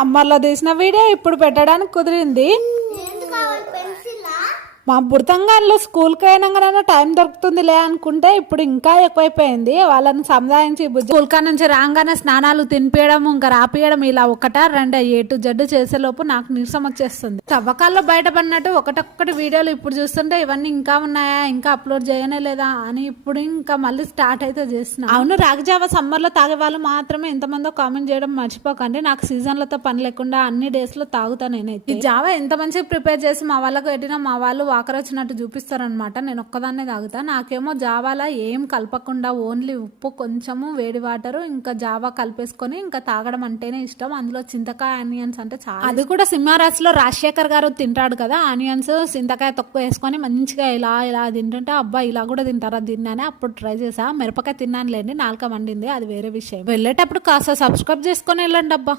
సమ్మర్లో తీసిన వీడియో ఇప్పుడు పెట్టడానికి కుదిరింది. మా బుడతంగాల్లో స్కూల్కి అయినా టైం దొరుకుతుందిలే అనుకుంటే ఇప్పుడు ఇంకా ఎక్కువైపోయింది. వాళ్ళని సంజాయించి స్కూల్ కా నుంచి రాగానే స్నానాలు తినిపించడం ఇంకా రాపియడం ఇలా ఒకట రెండు A to Z చేసేలోపు నాకు నీరసం వచ్చేస్తుంది. తవ్వకాల్లో బయటపడినట్టు ఒకటొక్కటి వీడియోలు ఇప్పుడు చూస్తుంటే ఇవన్నీ ఇంకా ఉన్నాయా, ఇంకా అప్లోడ్ చేయనే లేదా అని ఇప్పుడు ఇంకా మళ్ళీ స్టార్ట్ అయితే చేసిన. అవును, రాగిజావ సమ్మర్ లో తాగే వాళ్ళు మాత్రమే ఎంతమందో కామెంట్ చేయడం మర్చిపోకండి. నాకు సీజన్లతో పని లేకుండా అన్ని డేస్ లో తాగుతా నేనైతే. ఈ జావా ఎంత మంచిగా ప్రిపేర్ చేసి మా వాళ్ళకు పెట్టినా మా వాళ్ళు వాకర్ వచ్చినట్టు చూపిస్తారనమాట. నేను ఒక్కదాన్నే తాగుతా. నాకేమో జావాలా ఏం కలపకుండా ఓన్లీ ఉప్పు, కొంచెము వేడి వాటర్ ఇంకా జావా కలిపేసుకొని ఇంకా తాగడం అంటేనే ఇష్టం. అందులో చింతకాయ ఆనియన్స్ అంటే చాలా, అది కూడా సింహారాశిలో రాజశేఖర్ గారు తింటాడు కదా, ఆనియన్స్ చింతకాయ తక్కువ వేసుకొని మంచిగా ఇలా ఇలా తింటుంటే అబ్బా ఇలా కూడా తింటారా తిన్నానే. అప్పుడు ట్రై చేసా, మిరపకాయ తిన్నాను లేండి, నాలుక వండింది, అది వేరే విషయం. వెళ్ళేటప్పుడు కాస్త సబ్స్క్రైబ్ చేసుకొని వెళ్ళండి అబ్బా.